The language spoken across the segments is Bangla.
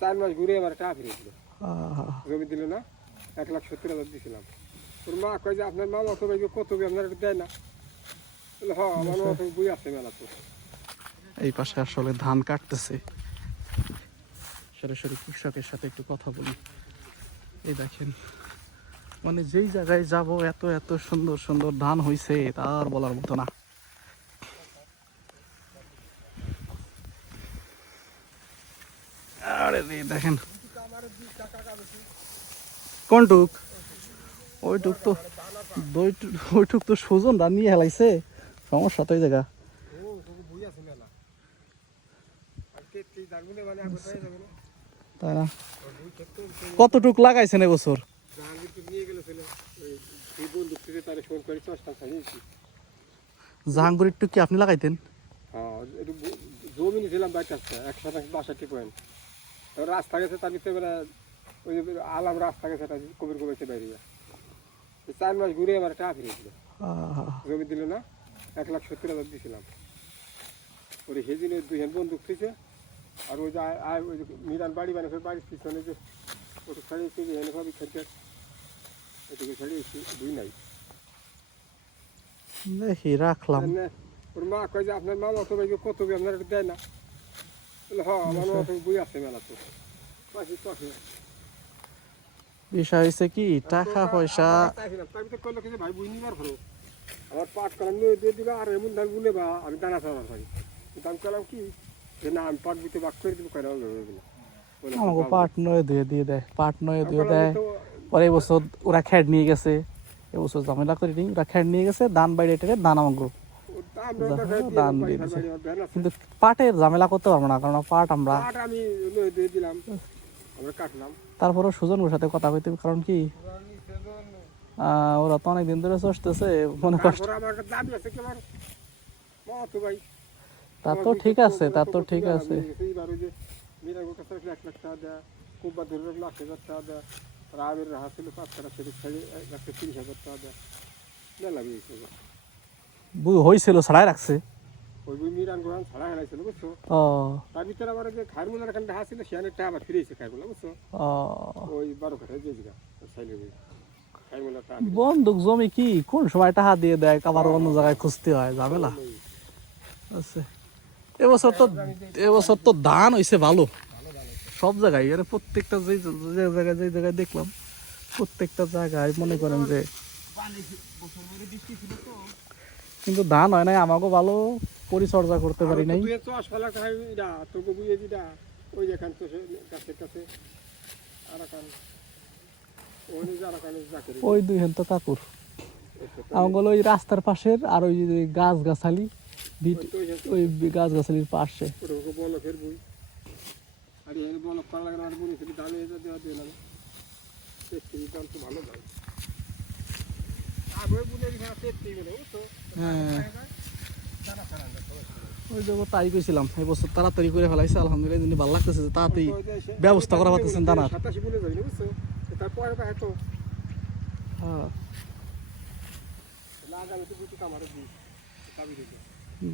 4 মাস ঘুরে আমার টাকা ফিরেছিল। জমি দিল না, 1,70,000 দিয়েছিলাম। ওর মা কয় যে আপনার মামা তো ভাই কত আপনার দেয় না, বলে হ্যাঁ আমার মামা তো বই আছে মেলা তো। এই পাশে আসলে ধান কাটতেছে, সরাসরি কৃষকের সাথে একটু কথা বলি। এই দেখেন, মানে যেই জায়গায় যাব এত এত সুন্দর সুন্দর ধান হইছে তার বলার মতো না। আরে দেখেন কোনটুক, ওইটুক তো সুজন ধান নিয়ে হেলাইছে, সমস্যা তো এই জায়গা। তাই না, কতটুক লাগাইছেন এবছর? জাহাঙ্গীর টুক কি আপনি লাগাইতেন? জমি নিয়েছিলাম 1/62 রাস্তা গেছে, তার ভিতরে ওই আলাম রাস্তা গেছে কবির কবিতে বেরিয়ে 4 মাস ঘুরে আমার টাকা ফিরেছিল। জমি দিল না, 1,70,000 দিয়েছিলাম। ওই সেদিন 2 হ্যান্ড বন্দুক থেকে, আর ওই যে ওই যে মিরান বাড়ি বানিয়েছে, বাড়ির পিছনে যে ওটা ছাড়িয়েছে এনে সবই খেতে, ওইদিকে ছাড়িয়েছি 2 নাই। দেখি রাখলাম। ওর মা কয় যে আপনার মামা তো ভাই কত আপনার দেয় না, বলে হ্যাঁ আমার মামা তো বই আছে মেলা তো। বিষয় হয়েছে কি, টাকা পয়সা ভাই বই নিবার ভালো, আমার পাট কলাম দিয়ে দিবা আর এমন ধান বুনে বা আমি দানা চাওয়ার পারি। দাম করলাম কি যে না আমি পাট বুঝতে বাক করে দিব, আমাকে পাট নয় দিয়ে দেয়, পাট নয় দিয়ে দেয়। পরে এবছর ওরা খ্যাট নিয়ে গেছে, এবছর ঝামেলা করে নি, ওরা খ্যাট নিয়ে গেছে, ধান বাইরে টেরে দান আমাকে দান দিয়ে দিছে। কিন্তু পাটের ঝামেলা করতে পারবো না, কারণ পাট আমরা আমি দিয়ে দিলাম, আমরা কাটলাম। তারপরে সুজনের সাথে কথা কইতে, কারণ কি ওরা তো অনেকদিন ধরে চসতেছে, মনে কষ্ট। তা তো ঠিক আছে, তা তো ঠিক আছে। হয়েছিল ছাড়াই রাখছে, তার ভিতরে আমার যে খারমুলার এখানে দেখা ছিল, সেখানে টাকা আবার ফিরেছে খারমুলা, বুঝছো? ওই 12 কাঠায় যে জায়গা বন্দুক জমি কি কোন সময় টাকা দিয়ে দেয়, আবার অন্য জায়গায় খুঁজতে হয়, ঝামেলা আছে। এবছর তো ধান হয়েছে ভালো সব জায়গায়, এর প্রত্যেকটা যে জায়গায় দেখলাম, প্রত্যেকটা জায়গায় মনে করেন যে, কিন্তু ধান হয় নাই, আমাকেও ভালো পরিচর্যা করতে পারি নাই। ওই 2 হেন তো কাকুর, আমাকে ওই রাস্তার পাশের, আর ওই গাছ গাছালি, ওই গাছ গাছালির পাশে। ওই জন্য তাই কইছিলাম, এই বছর তাড়াতাড়ি করে ফেলাইছে, আলহামদুলিল্লাহ। যিনি ভালো লাগতেছে যে তাড়াতাড়ি ব্যবস্থা করা পারতেছেন দানার।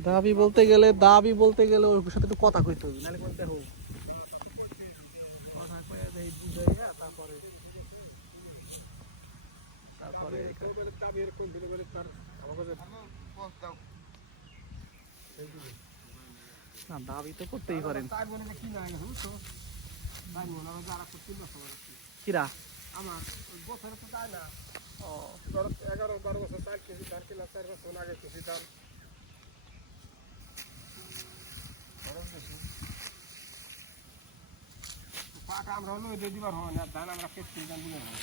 দাবি বলতে গেলে ওর সাথে একটু কথা কইতে হবে, নাহলে কোন দেখো না, দাবি তো করতেই পারেন। কিরা আমার বছরে তো তাই না, 11-12 বছর 4 কেজি ধান কিনা, 4 বছর আগে কেজি ধান পাট আমরা হলো দিবার হয় না, ধান আমরা 5 কেজি ধান দিলে হয়।